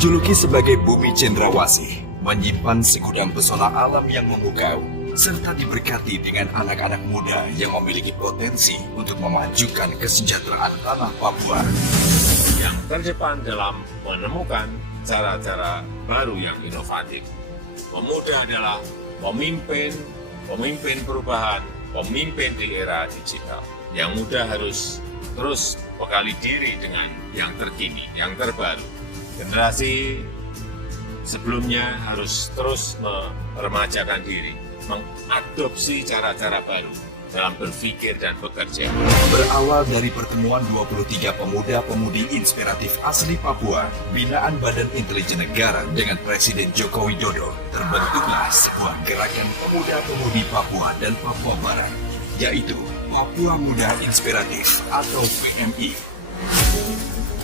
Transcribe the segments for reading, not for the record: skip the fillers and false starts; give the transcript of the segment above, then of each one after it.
Dijuluki sebagai Bumi Cendrawasih, menyimpan segudang pesona alam yang memukau, serta diberkati dengan anak-anak muda yang memiliki potensi untuk memajukan kesejahteraan tanah Papua. Yang terdepan dalam menemukan cara-cara baru yang inovatif. Pemuda adalah pemimpin perubahan, pemimpin di era digital. Yang muda harus terus bekali diri dengan yang terkini, yang terbaru. Generasi sebelumnya harus terus meremajakan diri, mengadopsi cara-cara baru dalam berpikir dan bekerja. Berawal dari pertemuan 23 pemuda-pemudi inspiratif asli Papua, binaan Badan Intelijen Negara dengan Presiden Joko Widodo, terbentuklah sebuah gerakan pemuda-pemudi Papua dan Papua Barat, yaitu Papua Muda Inspiratif atau PMI.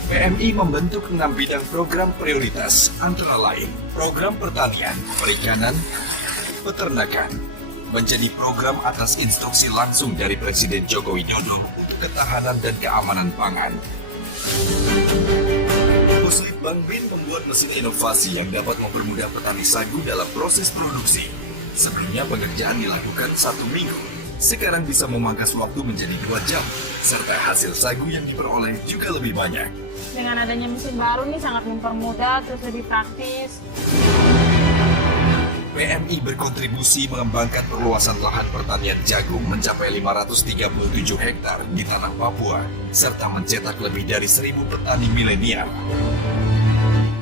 PMI membentuk 6 bidang program prioritas, antara lain program pertanian, perikanan, peternakan, menjadi program atas instruksi langsung dari Presiden Joko Widodo untuk ketahanan dan keamanan pangan. Puslit Bank BIN membuat mesin inovasi yang dapat mempermudah petani sagu dalam proses produksi. Sebelumnya pengerjaan dilakukan 1 minggu, sekarang bisa memangkas waktu menjadi 2 jam, serta hasil sagu yang diperoleh juga lebih banyak. Dengan adanya mesin baru nih sangat mempermudah, terus lebih praktis. PMI berkontribusi mengembangkan perluasan lahan pertanian jagung mencapai 537 hektar di tanah Papua, serta mencetak lebih dari 1.000 petani milenial.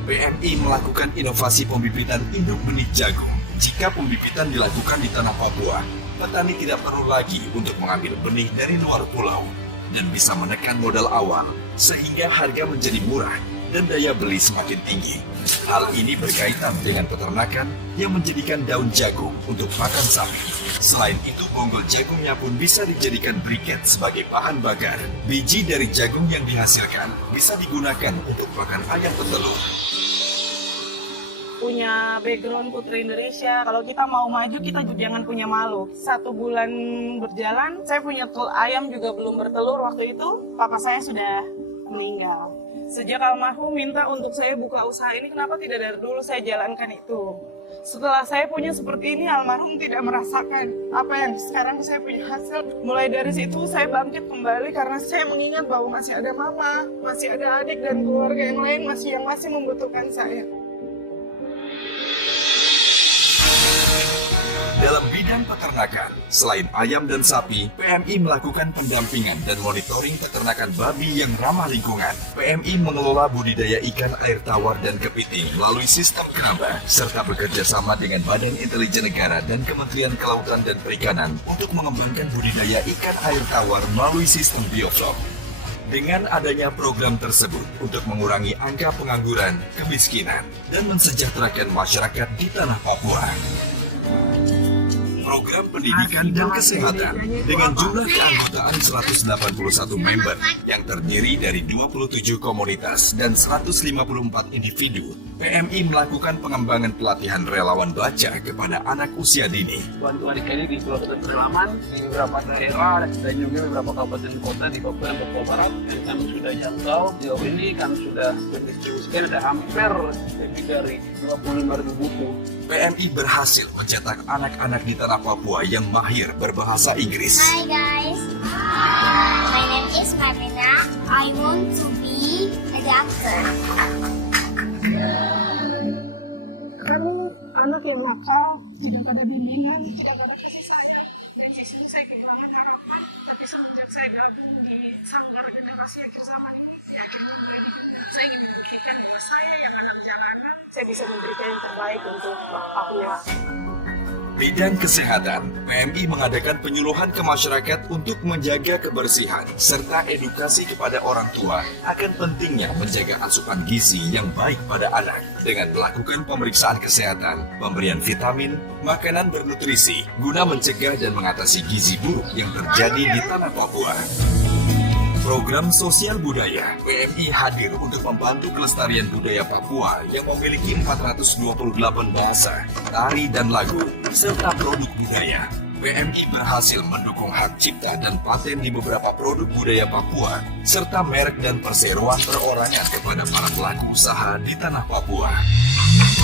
PMI melakukan inovasi pembibitan induk benih jagung. Jika pembibitan dilakukan di tanah Papua, petani tidak perlu lagi untuk mengambil benih dari luar pulau dan bisa menekan modal awal sehingga harga menjadi murah dan daya beli semakin tinggi. Hal ini berkaitan dengan peternakan yang menjadikan daun jagung untuk pakan sapi. Selain itu, bonggol jagungnya pun bisa dijadikan briket sebagai bahan bakar. Biji dari jagung yang dihasilkan bisa digunakan untuk pakan ayam petelur. Punya background Putri Indonesia, kalau kita mau maju kita juga jangan punya malu. 1 bulan berjalan, saya punya telur ayam juga belum bertelur. Waktu itu papa saya sudah meninggal. Sejak almarhum minta untuk saya buka usaha ini, kenapa tidak dari dulu saya jalankan itu. Setelah saya punya seperti ini, almarhum tidak merasakan apa yang sekarang saya punya hasil. Mulai dari situ saya bangkit kembali karena saya mengingat bahwa masih ada mama, masih ada adik dan keluarga yang lain yang masih membutuhkan saya. Dalam bidang peternakan, selain ayam dan sapi, PMI melakukan pendampingan dan monitoring peternakan babi yang ramah lingkungan. PMI mengelola budidaya ikan air tawar dan kepiting melalui sistem keramba, serta bekerja sama dengan Badan Intelijen Negara dan Kementerian Kelautan dan Perikanan untuk mengembangkan budidaya ikan air tawar melalui sistem bioflok. Dengan adanya program tersebut untuk mengurangi angka pengangguran, kemiskinan, dan mensejahterakan masyarakat di tanah Papua. Program pendidikan dan kesehatan dengan jumlah keanggotaan 181 member yang terdiri dari 27 komunitas dan 154 individu. PMI melakukan pengembangan pelatihan relawan baca kepada anak usia dini. Bantuan ini di Kabupaten Perdalaman, di beberapa daerah dan juga beberapa kabupaten kota di Papua dan Papua Barat yang kami sudah jangkau. Sejauh ini kami sudah mendistribusikan ada hampir lebih dari 25.000 buku. PMI berhasil mencetak anak-anak di tanah Papua yang mahir berbahasa Inggris. Hi guys, my name is Marina. I want to be a doctor. Kamu anak yang nakal, tidak ada bimbingan, tidak ada kasih sayang. Dan di sini saya kehilangan harapan, tapi semenjak saya gabung di Sanggar Generasi Akhir Zaman ini, saya ingin membuktikan bahwa saya yang anak jalanan, saya bisa memberikan yang terbaik untuk Papua. Bidang kesehatan, PMI mengadakan penyuluhan ke masyarakat untuk menjaga kebersihan serta edukasi kepada orang tua akan pentingnya menjaga asupan gizi yang baik pada anak dengan melakukan pemeriksaan kesehatan, pemberian vitamin, makanan bernutrisi guna mencegah dan mengatasi gizi buruk yang terjadi di tanah Papua. Program sosial budaya, PMI hadir untuk membantu kelestarian budaya Papua yang memiliki 428 bahasa, tari dan lagu, serta produk budaya. PMI berhasil mendukung hak cipta dan paten di beberapa produk budaya Papua, serta merek dan perseroan perorangan kepada para pelaku usaha di tanah Papua.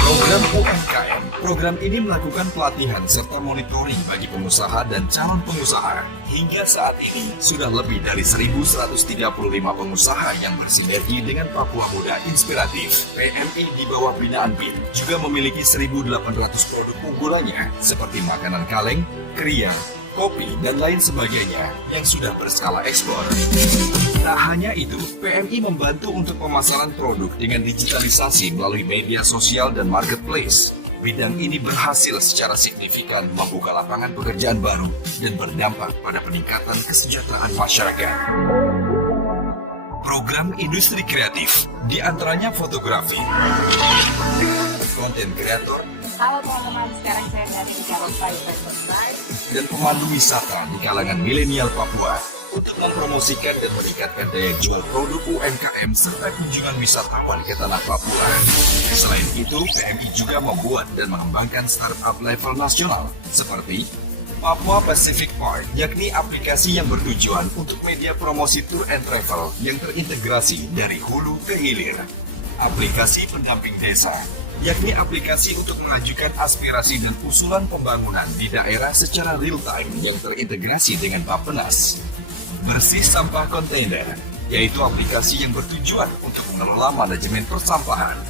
Program UMKM. Program ini melakukan pelatihan serta monitoring bagi pengusaha dan calon pengusaha. Hingga saat ini, sudah lebih dari 1.135 pengusaha yang bersinergi dengan Papua Muda Inspiratif. PMI di bawah binaan BIN juga memiliki 1.800 produk unggulannya seperti makanan kaleng, kriang, kopi, dan lain sebagainya yang sudah berskala ekspor. Tak hanya itu, PMI membantu untuk pemasaran produk dengan digitalisasi melalui media sosial dan marketplace. Bidang ini berhasil secara signifikan membuka lapangan pekerjaan baru dan berdampak pada peningkatan kesejahteraan masyarakat. Program industri kreatif, di antaranya fotografi, konten kreator, Halo teman-teman, sekarang saya berada di Jalan Raya, dan pemandu wisata di kalangan milenial Papua untuk mempromosikan dan meningkatkan daya jual produk UMKM serta kunjungan wisatawan ke tanah Papua. Selain itu, PMI juga membuat dan mengembangkan startup level nasional seperti Papua Pacific Park, yakni aplikasi yang bertujuan untuk media promosi tour and travel yang terintegrasi dari hulu ke hilir. Aplikasi pendamping desa, yakni aplikasi untuk mengajukan aspirasi dan usulan pembangunan di daerah secara real-time yang terintegrasi dengan Bappenas. Bersih sampah kontainer, yaitu aplikasi yang bertujuan untuk mengelola manajemen persampahan.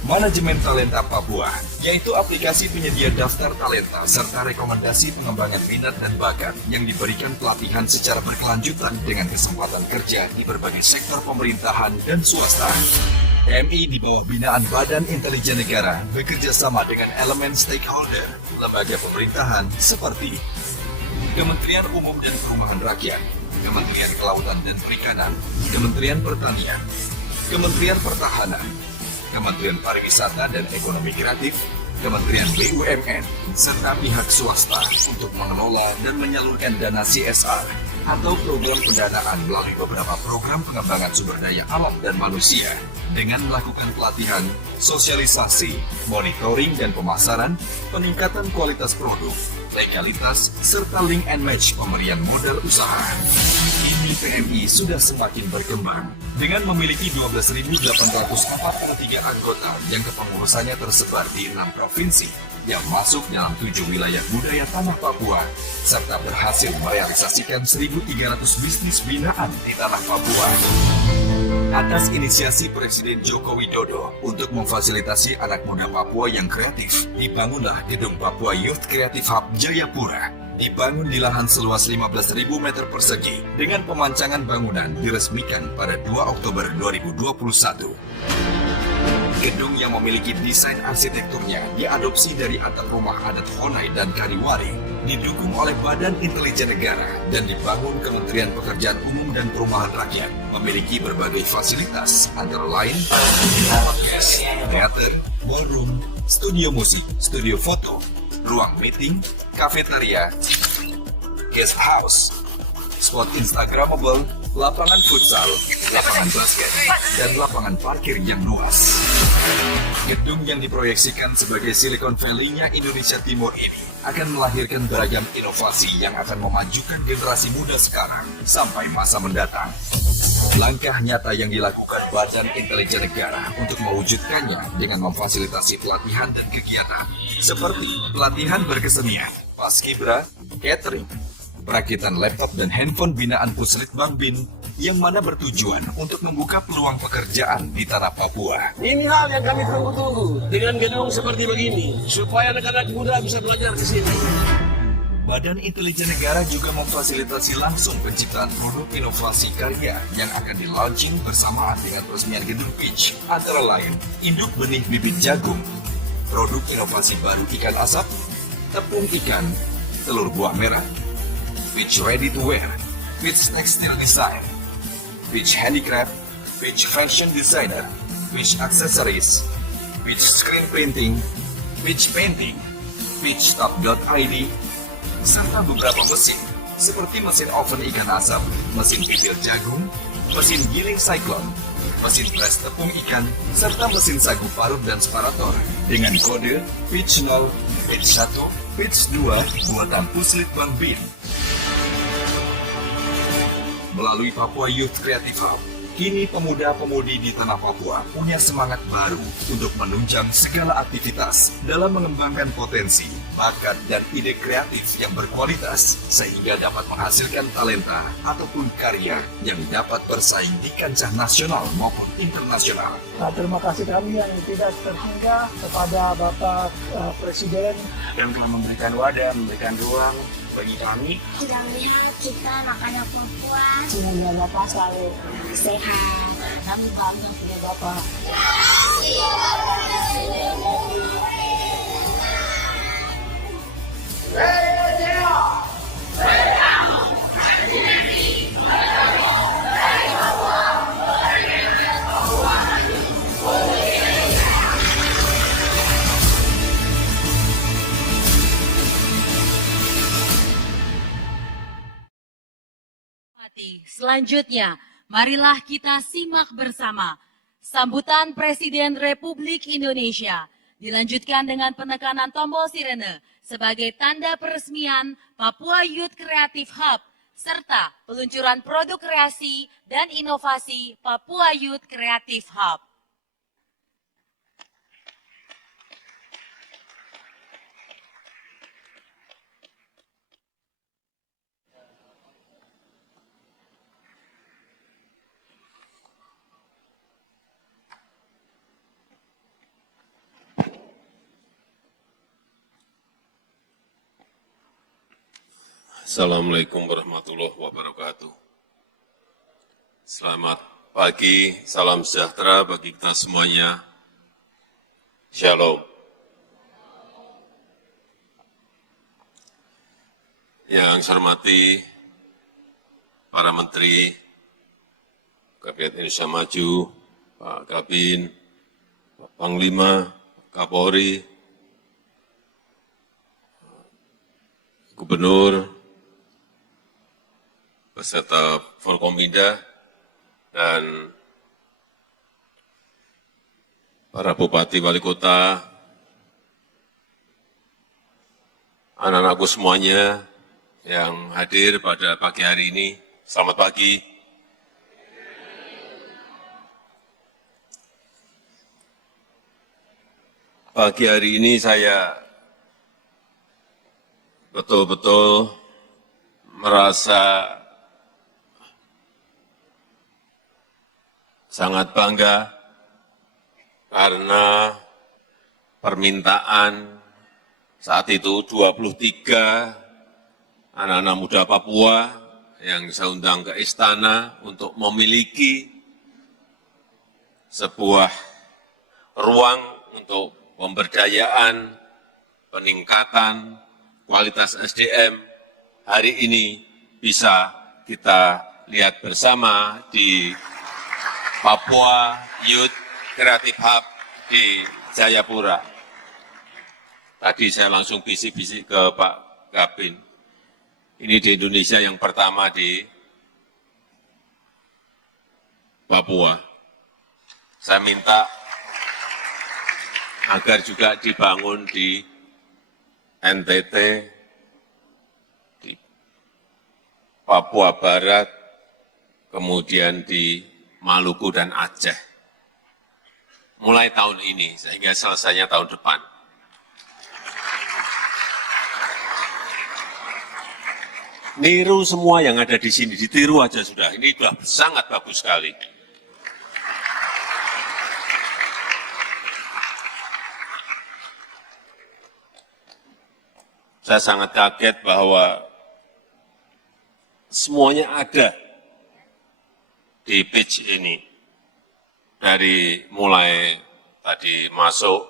Manajemen Talenta Papua, yaitu aplikasi penyedia daftar talenta serta rekomendasi pengembangan minat dan bakat yang diberikan pelatihan secara berkelanjutan dengan kesempatan kerja di berbagai sektor pemerintahan dan swasta. PMI di bawah binaan Badan Intelijen Negara bekerja sama dengan elemen stakeholder, lembaga pemerintahan seperti Kementerian Umum dan Perumahan Rakyat, Kementerian Kelautan dan Perikanan, Kementerian Pertanian, Kementerian Pertahanan, Kementerian Pariwisata dan Ekonomi Kreatif, Kementerian BUMN, serta pihak swasta untuk mengelola dan menyalurkan dana CSR atau program pendanaan melalui beberapa program pengembangan sumber daya alam dan manusia dengan melakukan pelatihan, sosialisasi, monitoring dan pemasaran, peningkatan kualitas produk, legalitas, serta link and match pemberian modal usaha. Kini PMI sudah semakin berkembang dengan memiliki 12.843 anggota yang kepengurusannya tersebar di 6 provinsi yang masuk dalam 7 wilayah budaya tanah Papua, serta berhasil merealisasikan 1.300 bisnis binaan di tanah Papua. Atas inisiasi Presiden Joko Widodo untuk memfasilitasi anak muda Papua yang kreatif, dibangunlah Gedung Papua Youth Creative Hub Jayapura. Dibangun di lahan seluas 15.000 meter persegi dengan pemancangan bangunan diresmikan pada 2 Oktober 2021. Gedung yang memiliki desain arsitekturnya diadopsi dari atap rumah adat Honai dan Kariwari, didukung oleh Badan Intelijen Negara dan dibangun Kementerian Pekerjaan Umum dan Perumahan Rakyat, memiliki berbagai fasilitas antara lain podcast, teater, ballroom, studio musik, studio foto, ruang meeting, kafetaria, guest house, spot Instagramable, lapangan futsal, lapangan basket, dan lapangan parkir yang luas. Gedung yang diproyeksikan sebagai Silicon Valley-nya Indonesia Timur ini akan melahirkan beragam inovasi yang akan memajukan generasi muda sekarang sampai masa mendatang. Langkah nyata yang dilakukan Badan Intelijen Negara untuk mewujudkannya dengan memfasilitasi pelatihan dan kegiatan seperti pelatihan berkesenian, paskibra, catering, perakitan laptop dan handphone binaan Puslitbang BIN yang mana bertujuan untuk membuka peluang pekerjaan di tanah Papua. Ini hal yang kami tunggu-tunggu dengan gedung seperti begini supaya anak-anak muda bisa belajar di sini. Badan Intelijen Negara juga memfasilitasi langsung penciptaan produk inovasi karya yang akan di-launching bersamaan dengan peresmian gedung pitch, antara lain induk benih bibit jagung, produk inovasi baru ikan asap, tepung ikan, telur buah merah, pitch ready to wear, pitch textile design, pitch handicraft, pitch fashion designer, pitch accessories, pitch screen printing, pitch painting, pitch top.id, serta beberapa mesin seperti mesin oven ikan asap, mesin pipil jagung, mesin giling cyclone, mesin pres tepung ikan, serta mesin sagu parut dan separator dengan kode pitch 0, pitch 1, Pitch 2 buatan Puslit Bang Bin. Melalui Papua Youth Creative Hub, kini pemuda-pemudi di tanah Papua punya semangat baru untuk menunjang segala aktivitas dalam mengembangkan potensi, bakat, dan ide kreatif yang berkualitas sehingga dapat menghasilkan talenta ataupun karya yang dapat bersaing di kancah nasional maupun internasional. Nah, terima kasih kami yang tidak terhingga kepada Bapak Presiden yang telah memberikan wadah, memberikan ruang bagi kami. Sudah melihat kita makanan Papua. semoga Bapak selalu Sehat. kami bangga punya Bapak. Selanjutnya, marilah kita simak bersama sambutan Presiden Republik Indonesia. Dilanjutkan dengan penekanan tombol sirene sebagai tanda peresmian Papua Youth Creative Hub serta peluncuran produk kreasi dan inovasi Papua Youth Creative Hub. Assalamualaikum warahmatullahi wabarakatuh. Selamat pagi, salam sejahtera bagi kita semuanya. Shalom. Yang saya hormati para Menteri, Kabinet Indonesia Maju, Pak Kabin, Pak Panglima, Kapolri, Gubernur, beserta Forkominda dan para bupati, wali kota, anak-anakku semuanya yang hadir pada pagi hari ini. Selamat pagi. Pagi hari ini saya betul-betul merasa sangat bangga karena permintaan saat itu 23 anak-anak muda Papua yang saya undang ke istana untuk memiliki sebuah ruang untuk pemberdayaan, peningkatan kualitas SDM hari ini bisa kita lihat bersama di Papua Youth Creative Hub di Jayapura. Tadi saya langsung bisik-bisik ke Pak Kabin. Ini di Indonesia yang pertama di Papua. Saya minta agar juga dibangun di NTT, di Papua Barat, kemudian di Maluku dan Aceh. Mulai tahun ini, sehingga selesainya tahun depan. Niru semua yang ada di sini, ditiru aja sudah. Ini sudah sangat bagus sekali. Saya sangat kaget bahwa semuanya ada di pitch ini. Dari mulai tadi masuk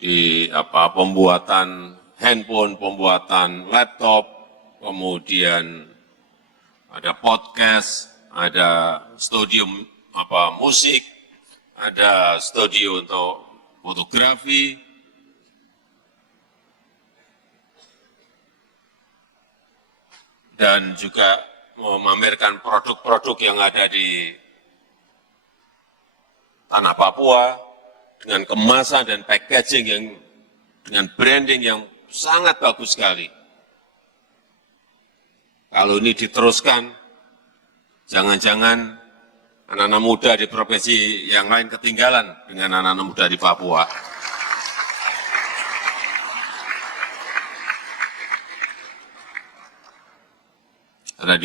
di pembuatan handphone, pembuatan laptop, kemudian ada podcast, ada studio musik, ada studio untuk fotografi, dan juga memamerkan produk-produk yang ada di tanah Papua dengan kemasan dan packaging yang dengan branding yang sangat bagus sekali. Kalau ini diteruskan, jangan-jangan anak-anak muda di provinsi yang lain ketinggalan dengan anak-anak muda di Papua. Ada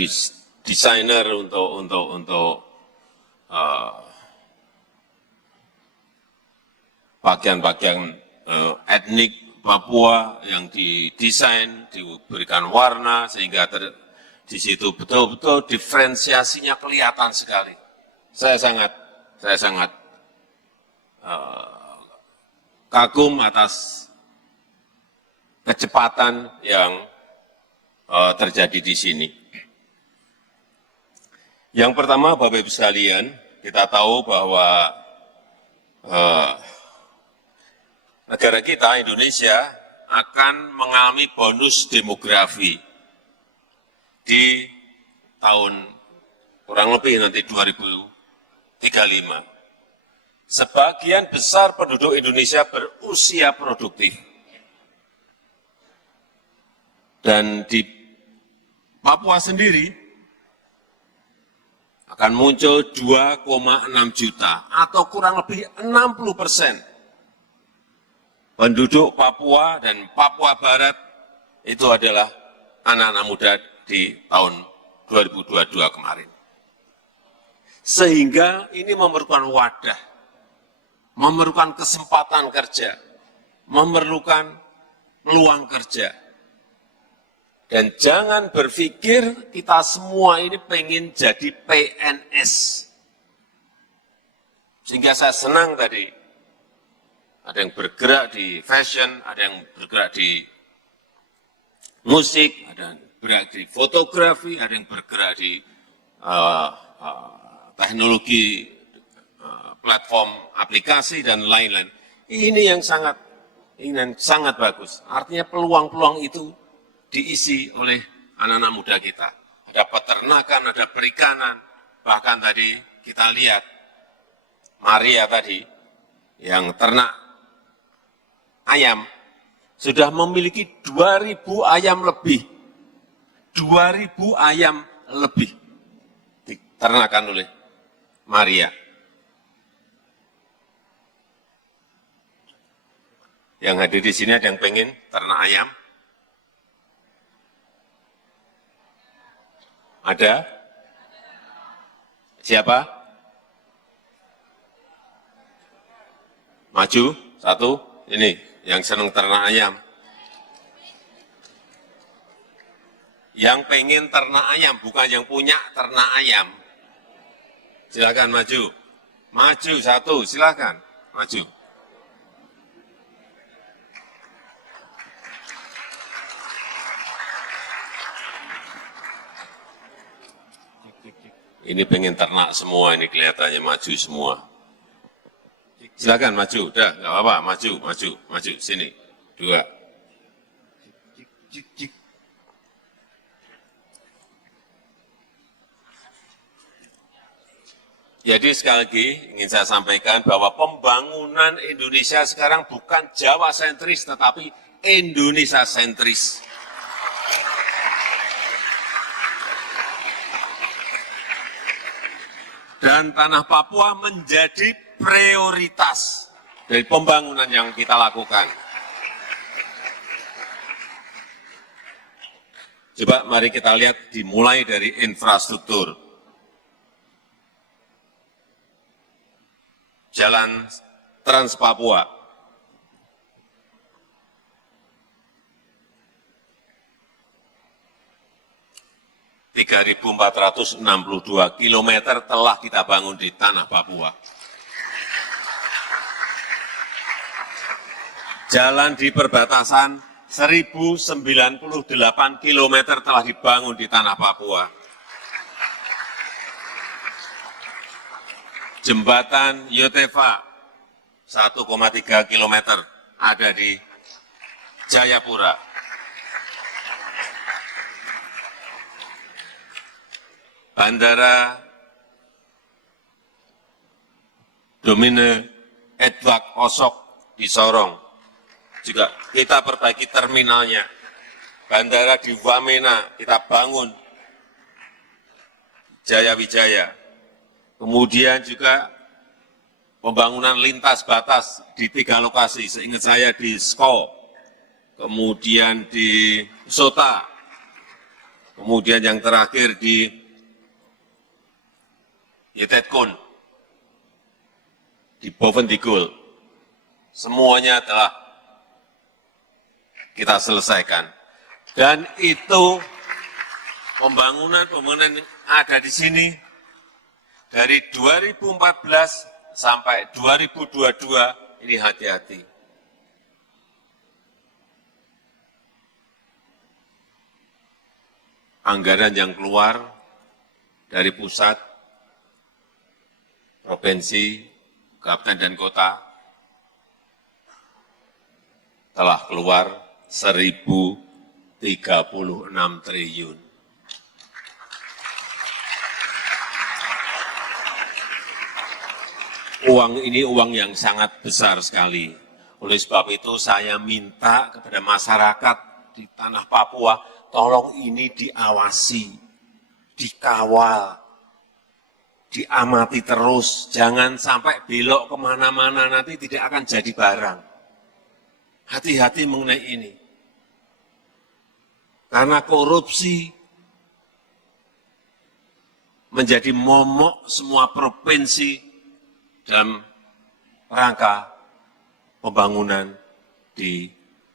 desainer untuk bagian-bagian etnik Papua yang didesain, diberikan warna sehingga di situ betul-betul diferensiasinya kelihatan sekali. Saya sangat kagum atas kecepatan yang terjadi di sini. Yang pertama, Bapak Ibu sekalian, kita tahu bahwa negara kita, Indonesia, akan mengalami bonus demografi di tahun kurang lebih nanti 2035. Sebagian besar penduduk Indonesia berusia produktif. Dan di Papua sendiri akan muncul 2,6 juta atau kurang lebih 60% penduduk Papua dan Papua Barat itu adalah anak-anak muda di tahun 2022 kemarin. Sehingga ini memerlukan wadah, memerlukan kesempatan kerja, memerlukan peluang kerja. Dan jangan berpikir kita semua ini pengen jadi PNS. Sehingga saya senang tadi, ada yang bergerak di fashion, ada yang bergerak di musik, ada yang bergerak di fotografi, ada yang bergerak di teknologi, platform aplikasi, dan lain-lain. Ini yang sangat bagus. Artinya peluang-peluang itu diisi oleh anak-anak muda kita. Ada peternakan, ada perikanan, bahkan tadi kita lihat Maria tadi yang ternak ayam sudah memiliki 2.000 ayam lebih. 2.000 ayam lebih diternakan oleh Maria. Yang hadir di sini ada yang pengen ternak ayam? Ada? Siapa? Maju, satu. Ini, yang senang ternak ayam. Yang pengen ternak ayam, bukan yang punya ternak ayam. Silakan maju. Maju, satu, silakan. Maju. Ini pengen ternak semua, ini kelihatannya maju semua. Silakan maju, udah, nggak apa-apa, maju, sini, 2. Jadi sekali lagi ingin saya sampaikan bahwa pembangunan Indonesia sekarang bukan Jawa sentris, tetapi Indonesia sentris. Dan tanah Papua menjadi prioritas dari pembangunan yang kita lakukan. Coba mari kita lihat dimulai dari infrastruktur. Jalan Trans Papua. (3.462 kilometer telah kita bangun di tanah Papua. Jalan di perbatasan 1.098 kilometer telah dibangun di tanah Papua. Jembatan Yotefa 1,3 kilometer ada di Jayapura. Bandara Domine Edward Osok di Sorong juga kita perbaiki terminalnya. Bandara di Wamena kita bangun, Jaya Wijaya. Kemudian juga pembangunan lintas batas di 3 lokasi, seingat saya di Skol, kemudian di Sota, kemudian yang terakhir di Yetetkun, di Bovendigul. Semuanya telah kita selesaikan. Dan itu pembangunan yang ada di sini dari 2014 sampai 2022 ini hati-hati. Anggaran yang keluar dari pusat, provinsi, kabupaten dan kota telah keluar 1.036 triliun. Uang ini uang yang sangat besar sekali. Oleh sebab itu saya minta kepada masyarakat di tanah Papua, tolong ini diawasi, dikawal, diamati terus. Jangan sampai belok kemana-mana, nanti tidak akan jadi barang. Hati-hati mengenai ini. Karena korupsi menjadi momok semua provinsi dalam rangka pembangunan di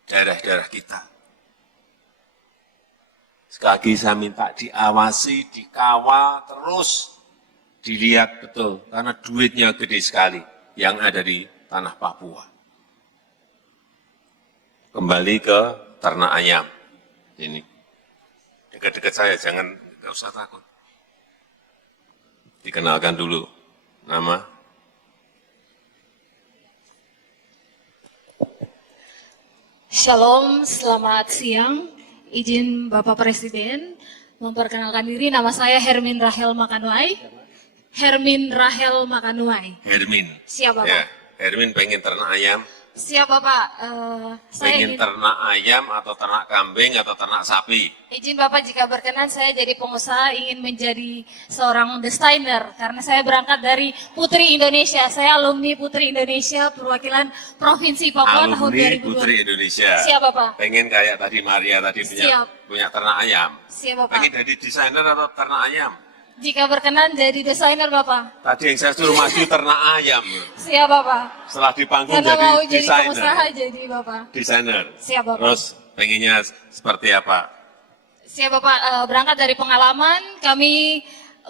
daerah-daerah kita. Sekali lagi saya minta diawasi, dikawal, terus dilihat betul, karena duitnya gede sekali yang ada di tanah Papua. Kembali ke ternak ayam. Ini dekat-dekat saya, nggak usah takut. Dikenalkan dulu nama. Shalom, selamat siang. Izin Bapak Presiden memperkenalkan diri, nama saya Hermin Rahel Makanuai. Hermin Rahel Makanuai. Hermin. Siap Bapak. Ya, Hermin pengen ternak ayam. Siap Bapak. Saya Pengen ternak ayam atau ternak kambing atau ternak sapi. Izin Bapak jika berkenan, saya jadi pengusaha ingin menjadi seorang desainer karena saya berangkat dari Putri Indonesia. Saya alumni Putri Indonesia perwakilan Provinsi Papua tahun 2020. Putri Indonesia. Siap Bapak. Pengen kayak tadi Maria tadi punya ternak ayam. Siap Bapak. Pengen jadi desainer atau ternak ayam? Jika berkenan jadi desainer Bapak. Tadi yang saya suruh maju ternak ayam. Siap Bapak. Setelah di panggung Karena jadi mau jadi desainer. pengusaha jadi Bapak. Desainer. Siap Bapak. Terus pengennya seperti apa? Siap Bapak, berangkat dari pengalaman kami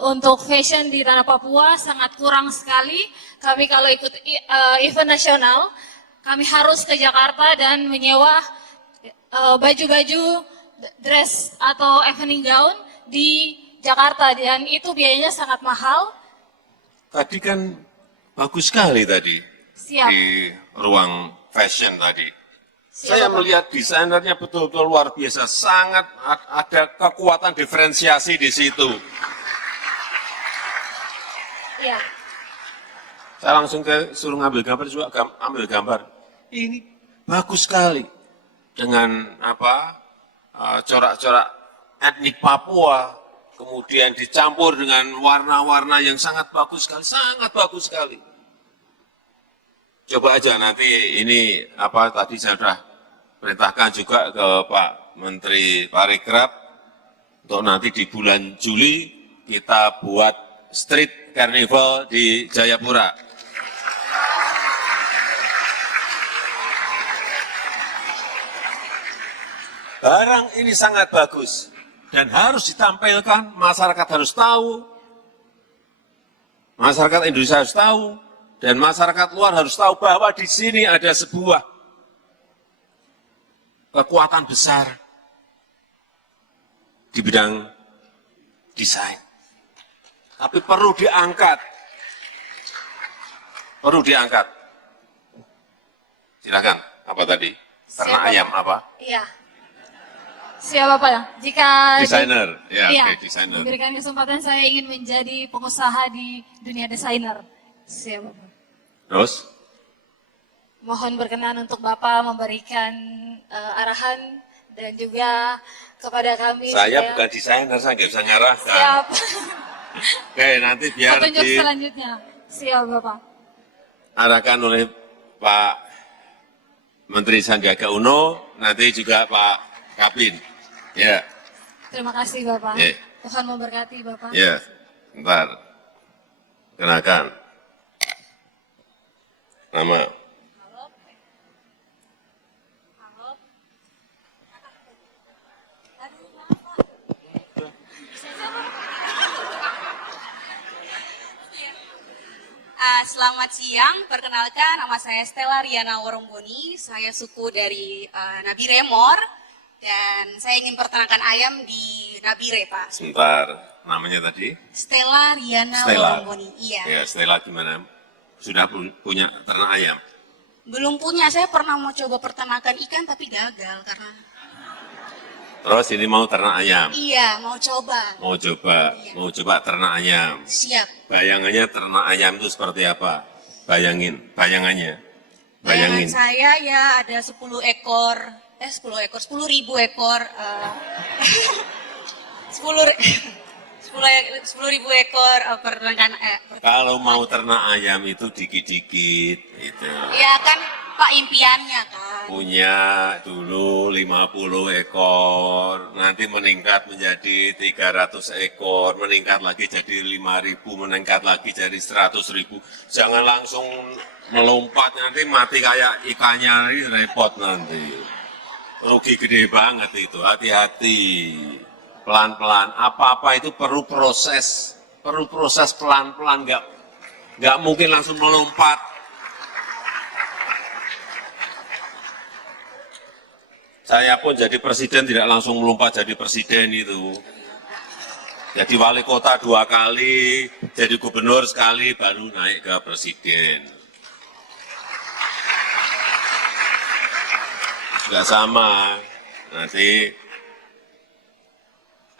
untuk fashion di tanah Papua sangat kurang sekali. Kami kalau ikut event nasional, kami harus ke Jakarta dan menyewa baju-baju dress atau evening gown di Jakarta dan itu biayanya sangat mahal. Tadi kan bagus sekali tadi. Siap. Di ruang fashion tadi. Siap, Saya Bapak. melihat desainernya betul-betul luar biasa, sangat ada kekuatan diferensiasi di situ. Iya. Saya langsung suruh ngambil gambar juga, ambil gambar. Ini bagus sekali dengan corak-corak etnik Papua, kemudian dicampur dengan warna-warna yang sangat bagus sekali, Coba aja nanti ini tadi saya sudah perintahkan juga ke Pak Menteri Parikrab untuk nanti di bulan Juli kita buat street carnival di Jayapura. Barang ini sangat bagus dan harus ditampilkan, masyarakat harus tahu, masyarakat Indonesia harus tahu, dan masyarakat luar harus tahu bahwa di sini ada sebuah kekuatan besar di bidang desain. Tapi perlu diangkat. Silakan, apa tadi? Ternak ayam apa? Iya. Siap Bapak. Jika Desainer, ya, iya, oke, desainer. memberikan kesempatan saya ingin menjadi pengusaha di dunia desainer. Siap Bapak. Terus? mohon berkenan untuk Bapak memberikan arahan dan juga kepada kami. Saya bukan desainer, saya nggak bisa ngarahkan. Siap. Oke, nanti biar Petunjuk selanjutnya. Siap, Bapak. diarahkan oleh Pak Menteri Sandiaga Uno, nanti juga Pak Kabin. Ya, Terima kasih, Bapak. Ya. Tuhan memberkati, Bapak. ya, bentar. Kenakan. Nama. Selamat siang, perkenalkan nama saya Stella Riana Worongboni, saya suku dari Nabire Mor, dan saya ingin pertanakan ayam di Nabire, Pak. Sebentar, namanya tadi? Stella Riana Stella. Worongboni, iya. Ya, Stella gimana? Sudah punya ternak ayam? Belum punya, saya pernah mau coba pertanakan ikan tapi gagal karena... Terus ini mau ternak ayam? Iya, mau coba. Mau coba ternak ayam. Siap. Bayangannya ternak ayam itu seperti apa? Bayangannya. Bayangan saya ya ada 10 ekor, 10.000 ekor, 10.000 ekor peternakan. Kalau mau ternak ayam itu dikit-dikit, itu. Iya kan Pak impiannya kan. Punya dulu 50 ekor, nanti meningkat menjadi 300 ekor, meningkat lagi jadi 5.000, meningkat lagi jadi 100.000. Jangan langsung melompat, nanti mati kayak ikannya, ini repot nanti. Rugi gede banget itu, hati-hati. Pelan-pelan, apa-apa itu perlu proses pelan-pelan, nggak mungkin langsung melompat. Saya pun jadi presiden tidak langsung melompat jadi presiden itu. Jadi wali kota 2 kali, jadi gubernur sekali, baru naik ke presiden. Nggak sama, nanti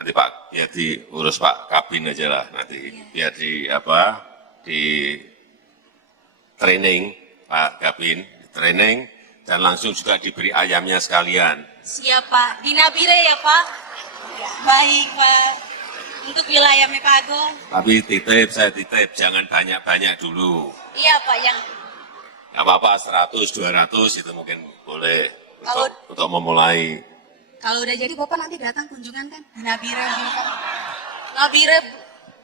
Pak, biar diurus Pak Kabin aja lah, nanti biar di training Pak Kabin, training, dan langsung juga diberi ayamnya sekalian. Siap Pak, di Nabire ya Pak? Baik Pak, untuk wilayahnya Pak Agung. Tapi saya titip, jangan banyak-banyak dulu. Iya Pak, yang Nggak apa-apa, 100, 200 itu mungkin boleh untuk memulai. kalau udah jadi Bapak nanti datang kunjungan kan di Nabire gitu Pak. Nabire,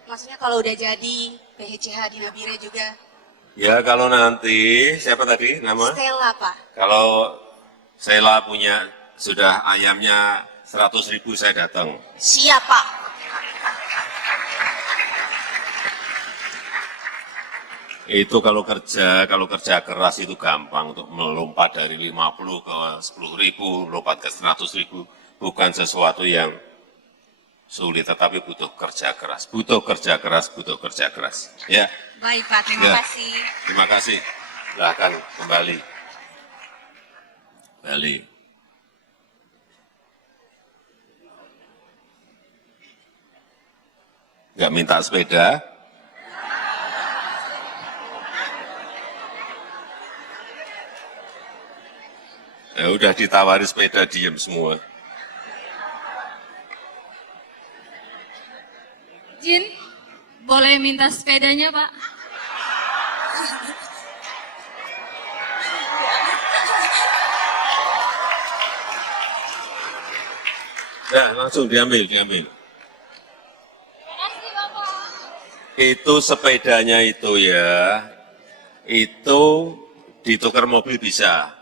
maksudnya kalau udah jadi PHCH di Nabire juga. Ya kalau nanti, siapa tadi nama? Stella Pak. Kalau Stella punya, sudah ayamnya 100.000 saya datang. Siap Pak. Itu kalau kerja keras itu gampang untuk melompat dari 50 ke 10.000, lompat ke 100.000, bukan sesuatu yang sulit, tetapi butuh kerja keras. Ya. Baik Pak, terima Ya. kasih. Terima kasih. Silahkan kembali. Nggak minta sepeda? Ya udah ditawari sepeda, diem semua. Jin, boleh minta sepedanya, Pak? Ya, langsung diambil. Itu sepedanya itu ya, itu ditukar mobil bisa.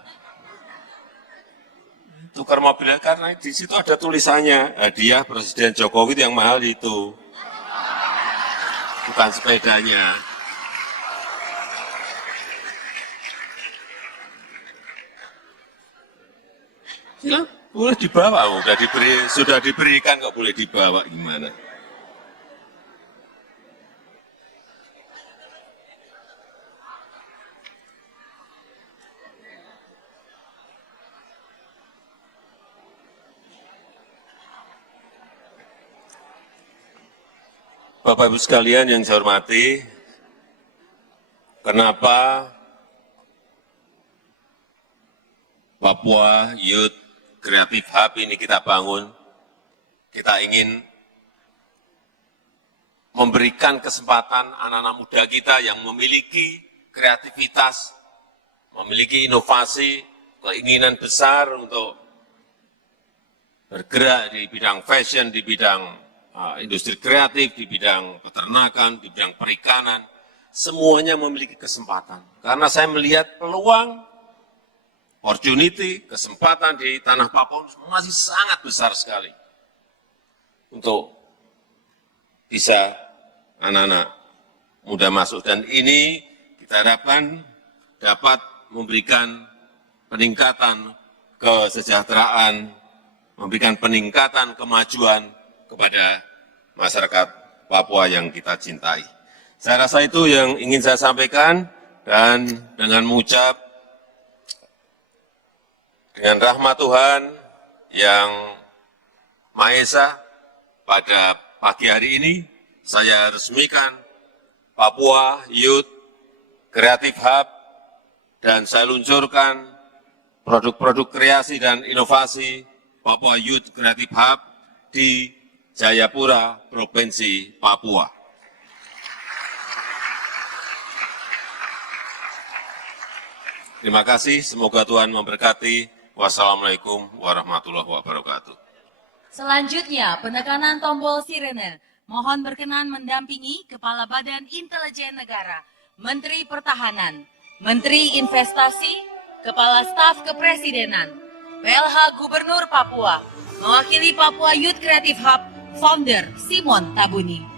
Tukar mobilnya karena di situ ada tulisannya, hadiah Presiden Jokowi yang mahal itu. Bukan sepedanya. Ya, boleh dibawa, sudah diberikan kok boleh dibawa gimana? Bapak Ibu sekalian yang saya hormati, kenapa Papua Youth Creative Hub ini kita bangun, kita ingin memberikan kesempatan anak-anak muda kita yang memiliki kreativitas, memiliki inovasi, keinginan besar untuk bergerak di bidang fashion, di bidang industri kreatif, di bidang peternakan, di bidang perikanan, semuanya memiliki kesempatan. Karena saya melihat peluang, opportunity, kesempatan di tanah Papua masih sangat besar sekali untuk bisa anak-anak muda masuk. Dan ini kita harapkan dapat memberikan peningkatan kesejahteraan, memberikan peningkatan kemajuan kepada masyarakat Papua yang kita cintai. Saya rasa itu yang ingin saya sampaikan, dan dengan mengucap dengan rahmat Tuhan yang Maha Esa, pada pagi hari ini saya resmikan Papua Youth Creative Hub dan saya luncurkan produk-produk kreasi dan inovasi Papua Youth Creative Hub di Jayapura, Provinsi Papua. Terima kasih, semoga Tuhan memberkati. Wassalamualaikum warahmatullahi wabarakatuh. Selanjutnya, penekanan tombol sirene. Mohon berkenan mendampingi Kepala Badan Intelijen Negara, Menteri Pertahanan, Menteri Investasi, Kepala Staf Kepresidenan, PLH Gubernur Papua, mewakili Papua Youth Creative Hub, Founder Simon Tabuni.